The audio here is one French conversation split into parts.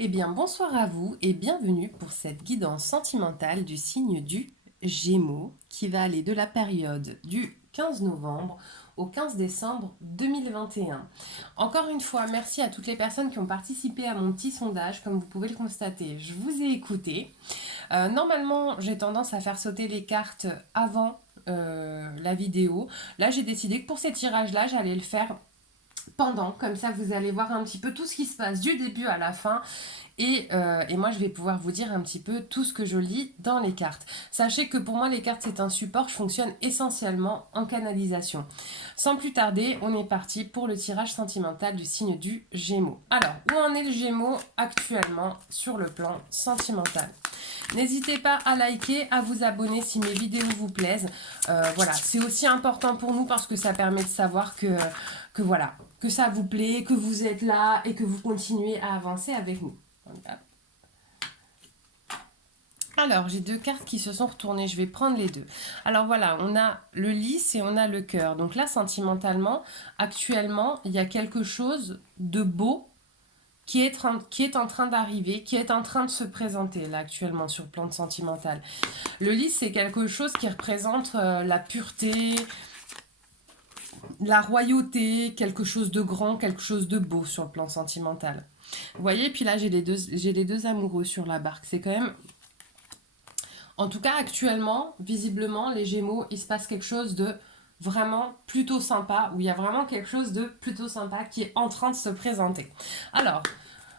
Eh bien, bonsoir à vous et bienvenue pour cette guidance sentimentale du signe du Gémeaux qui va aller de la période du 15 novembre au 15 décembre 2021. Encore une fois, merci à toutes les personnes qui ont participé à mon petit sondage, comme vous pouvez le constater. Je vous ai écouté. Normalement, j'ai tendance à faire sauter les cartes avant la vidéo. Là, j'ai décidé que pour ces tirages-là, j'allais le faire pendant, comme ça vous allez voir un petit peu tout ce qui se passe du début à la fin et moi je vais pouvoir vous dire un petit peu tout ce que je lis dans les cartes. Sachez que pour moi les cartes c'est un support, je fonctionne essentiellement en canalisation. Sans plus tarder, on est parti pour le tirage sentimental du signe du Gémeaux. Alors, où en est le Gémeaux actuellement sur le plan sentimental? N'hésitez pas à liker, à vous abonner si mes vidéos vous plaisent. Voilà, c'est aussi important pour nous parce que ça permet de savoir que voilà, que ça vous plaît, que vous êtes là et que vous continuez à avancer avec nous. Alors, j'ai deux cartes qui se sont retournées, je vais prendre les deux. Alors voilà, on a le lys et on a le cœur. Donc là, sentimentalement, actuellement, il y a quelque chose de beau qui est en train d'arriver, qui est en train de se présenter là actuellement sur le plan sentimental. Le lys, c'est quelque chose qui représente la pureté, la royauté, quelque chose de grand, quelque chose de beau sur le plan sentimental. Vous voyez, puis là j'ai les deux amoureux sur la barque. C'est quand même, en tout cas actuellement, visiblement, les Gémeaux, il se passe quelque chose de vraiment plutôt sympa, où il y a vraiment quelque chose de plutôt sympa qui est en train de se présenter. Alors,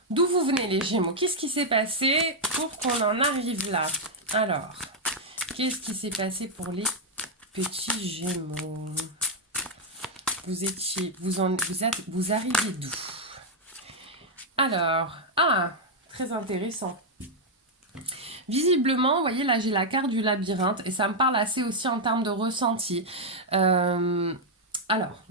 d'où vous venez les Gémeaux? Qu'est-ce qui s'est passé pour qu'on en arrive là? Alors, qu'est-ce qui s'est passé pour les petits Gémeaux? Vous étiez, vous arrivez d'où? Alors, très intéressant. Visiblement, vous voyez, là j'ai la carte du labyrinthe et ça me parle assez aussi en termes de ressenti. Euh, alors,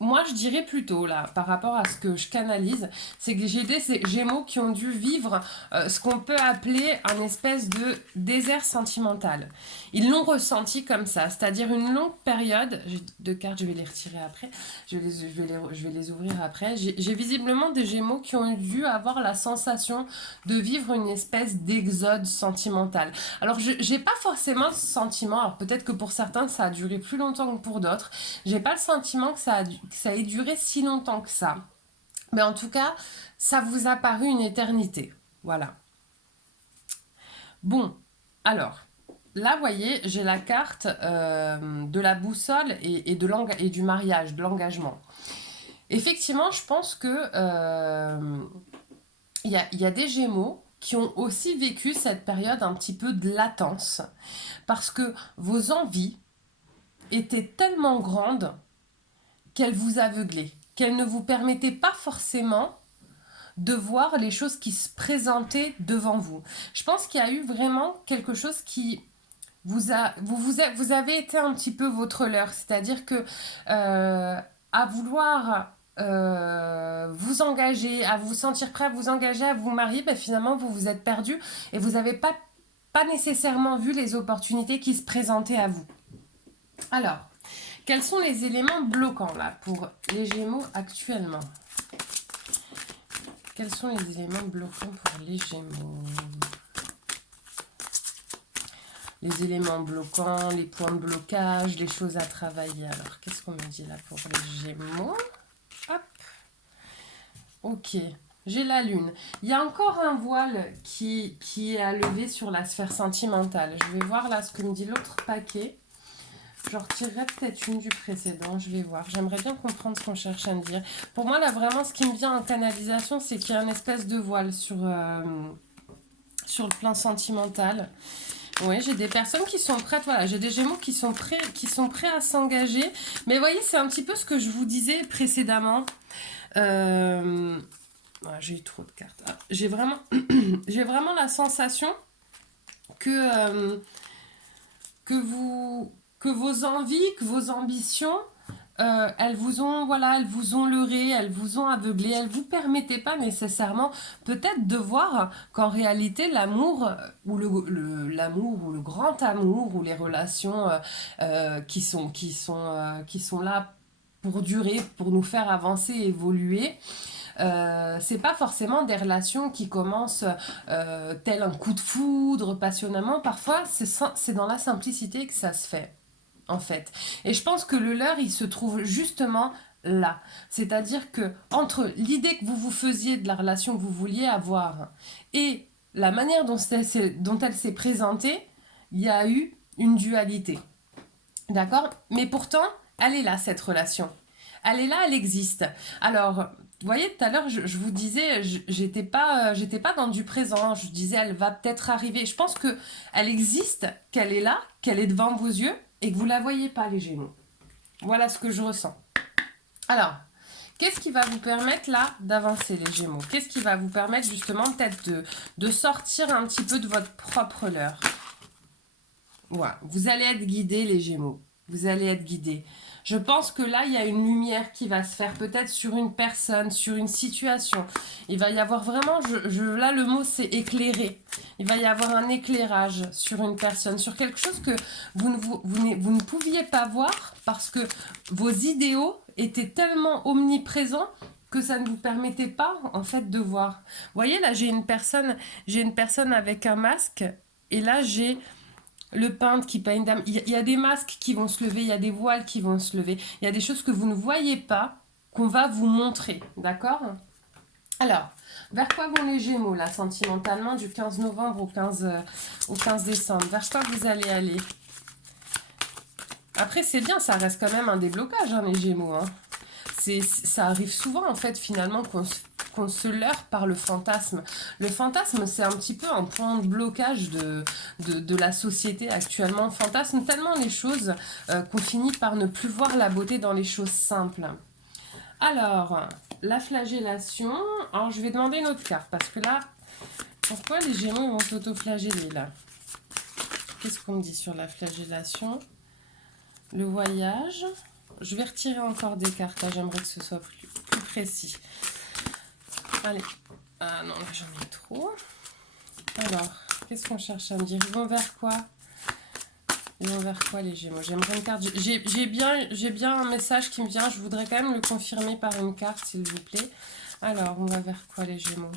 moi, je dirais plutôt, là, par rapport à ce que je canalise, c'est que j'ai des Gémeaux qui ont dû vivre ce qu'on peut appeler un espèce de désert sentimental. Ils l'ont ressenti comme ça, c'est-à-dire une longue période. J'ai deux cartes, je vais les retirer après, je vais les ouvrir après. J'ai visiblement des Gémeaux qui ont dû avoir la sensation de vivre une espèce d'exode sentimental. Alors, je n'ai pas forcément ce sentiment, alors peut-être que pour certains, ça a duré plus longtemps que pour d'autres. J'ai pas le sentiment que ça ait duré si longtemps que ça. Mais en tout cas, ça vous a paru une éternité. Voilà. Bon, alors, là, vous voyez, j'ai la carte de la boussole et du mariage, de l'engagement. Effectivement, je pense que il y a des Gémeaux qui ont aussi vécu cette période un petit peu de latence, parce que vos envies étaient tellement grandes qu'elles vous aveuglaient, qu'elles ne vous permettaient pas forcément de voir les choses qui se présentaient devant vous. Je pense qu'il y a eu vraiment quelque chose qui vous avez été un petit peu votre leurre, c'est-à-dire que à vouloir vous engager, à vous sentir prêt à vous engager, à vous marier, ben finalement vous vous êtes perdu et vous n'avez pas nécessairement vu les opportunités qui se présentaient à vous. Alors, quels sont les éléments bloquants là pour les Gémeaux actuellement? Quels sont les éléments bloquants pour les Gémeaux? Les éléments bloquants, les points de blocage, les choses à travailler. Alors, qu'est-ce qu'on me dit là pour les Gémeaux? Hop. Ok. J'ai la lune. Il y a encore un voile qui est à lever sur la sphère sentimentale. Je vais voir là ce que me dit l'autre paquet. Je retirerai peut-être une du précédent, je vais voir. J'aimerais bien comprendre ce qu'on cherche à me dire. Pour moi, là, vraiment, ce qui me vient en canalisation, c'est qu'il y a une espèce de voile sur le plan sentimental. Oui, j'ai des personnes qui sont prêtes, voilà, j'ai des Gémeaux qui sont prêts à s'engager. Mais vous voyez, c'est un petit peu ce que je vous disais précédemment. J'ai eu trop de cartes. J'ai vraiment la sensation que, que vos envies, que vos ambitions, elles vous ont leurré, elles vous ont aveuglé, elles vous permettaient pas nécessairement peut-être de voir qu'en réalité l'amour ou l'amour ou le grand amour ou les relations qui sont là pour durer, pour nous faire avancer, évoluer, C'est pas forcément des relations qui commencent tel un coup de foudre, passionnément. Parfois, c'est dans la simplicité que ça se fait, en fait. Et je pense que le leur, il se trouve justement là. C'est-à-dire que entre l'idée que vous vous faisiez de la relation que vous vouliez avoir et la manière dont elle s'est présentée, il y a eu une dualité. D'accord? Mais pourtant, elle est là, cette relation. Elle est là, elle existe. Alors, vous voyez, tout à l'heure, je vous disais, j'étais pas dans du présent. Je disais, elle va peut-être arriver. Je pense que elle existe, qu'elle est là, qu'elle est devant vos yeux et que vous la voyez pas, les Gémeaux. Voilà ce que je ressens. Alors, qu'est-ce qui va vous permettre là d'avancer, les Gémeaux? Qu'est-ce qui va vous permettre justement peut-être de sortir un petit peu de votre propre leurre? Voilà. Vous allez être guidés, les Gémeaux. Vous allez être guidés. Je pense que là, il y a une lumière qui va se faire peut-être sur une personne, sur une situation. Il va y avoir vraiment, là le mot c'est éclairer. Il va y avoir un éclairage sur une personne, sur quelque chose que vous ne pouviez pas voir parce que vos idéaux étaient tellement omniprésents que ça ne vous permettait pas en fait de voir. Vous voyez là, j'ai une personne avec un masque et là j'ai le peintre qui peint une dame. Il y a des masques qui vont se lever, il y a des voiles qui vont se lever. Il y a des choses que vous ne voyez pas, qu'on va vous montrer. D'accord? Alors, vers quoi vont les Gémeaux, là, sentimentalement, du 15 novembre au 15 décembre? Vers quoi vous allez aller? Après, c'est bien, ça reste quand même un déblocage, hein, les Gémeaux. Hein. Ça arrive souvent, en fait, finalement, qu'on se leurre par le fantasme. Le fantasme, c'est un petit peu un point de blocage de la société actuellement. On fantasme tellement les choses qu'on finit par ne plus voir la beauté dans les choses simples. Alors, la flagellation. Alors, je vais demander une autre carte, parce que là, pourquoi les Gémeaux vont s'auto-flageller, là? Qu'est-ce qu'on me dit sur la flagellation? Le voyage. Je vais retirer encore des cartes, là, j'aimerais que ce soit plus précis. Allez. Ah non, là j'en ai trop. Alors, qu'est-ce qu'on cherche à me dire? Ils vont vers quoi? Ils vont vers quoi, les Gémeaux? J'aimerais une carte. J'ai bien un message qui me vient. Je voudrais quand même le confirmer par une carte, s'il vous plaît. Alors, on va vers quoi, les Gémeaux?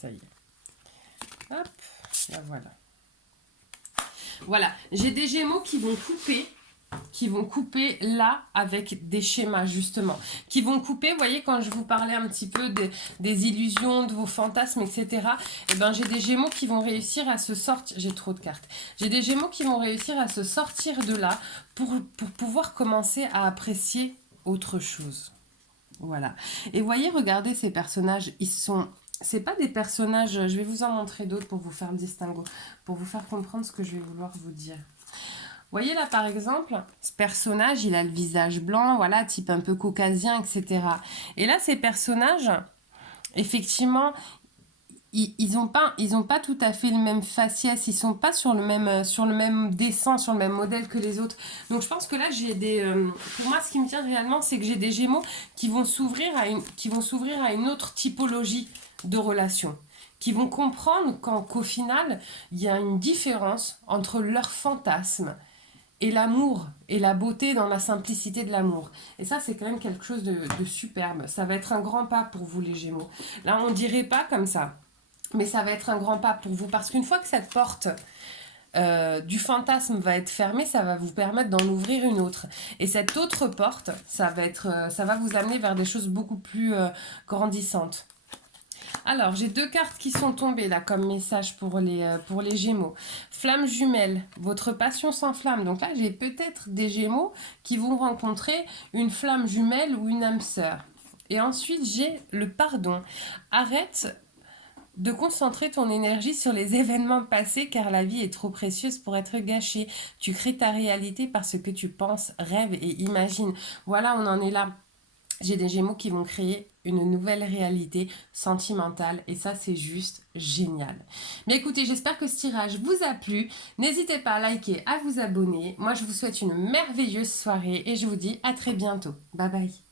Ça y est. Hop, là voilà. Voilà, j'ai des Gémeaux qui vont couper là avec des schémas justement, qui vont couper, vous voyez, quand je vous parlais un petit peu des illusions, de vos fantasmes, etc. Et ben j'ai des Gémeaux qui vont réussir à se sortir, j'ai trop de cartes, j'ai des Gémeaux qui vont réussir à se sortir de là pour pouvoir commencer à apprécier autre chose. Voilà. Et vous voyez, regardez ces personnages, c'est pas des personnages, je vais vous en montrer d'autres pour vous faire le distinguo, pour vous faire comprendre ce que je vais vouloir vous dire. Vous voyez là par exemple, ce personnage, il a le visage blanc, voilà, type un peu caucasien, etc. Et là, ces personnages, effectivement, ils ont pas tout à fait le même faciès, ils sont pas sur le même dessin, sur le même modèle que les autres. Donc je pense que là pour moi ce qui me vient réellement, c'est que j'ai des Gémeaux qui vont s'ouvrir à une autre typologie de relation, qui vont comprendre qu'au final il y a une différence entre leur fantasme et l'amour et la beauté dans la simplicité de l'amour. Et ça, c'est quand même quelque chose de superbe. Ça va être un grand pas pour vous, les Gémeaux. Là, on dirait pas comme ça. Mais ça va être un grand pas pour vous. Parce qu'une fois que cette porte du fantasme va être fermée, ça va vous permettre d'en ouvrir une autre. Et cette autre porte, ça va vous amener vers des choses beaucoup plus grandissantes. Alors, j'ai deux cartes qui sont tombées là comme message pour les Gémeaux. Flamme jumelle, votre passion s'enflamme. Donc là, j'ai peut-être des Gémeaux qui vont rencontrer une flamme jumelle ou une âme sœur. Et ensuite, j'ai le pardon. Arrête de concentrer ton énergie sur les événements passés car la vie est trop précieuse pour être gâchée. Tu crées ta réalité parce que tu penses, rêves et imagines. Voilà, on en est là. J'ai des Gémeaux qui vont créer une nouvelle réalité sentimentale et ça c'est juste génial. Mais écoutez, j'espère que ce tirage vous a plu. N'hésitez pas à liker, à vous abonner. Moi je vous souhaite une merveilleuse soirée et je vous dis à très bientôt. Bye bye.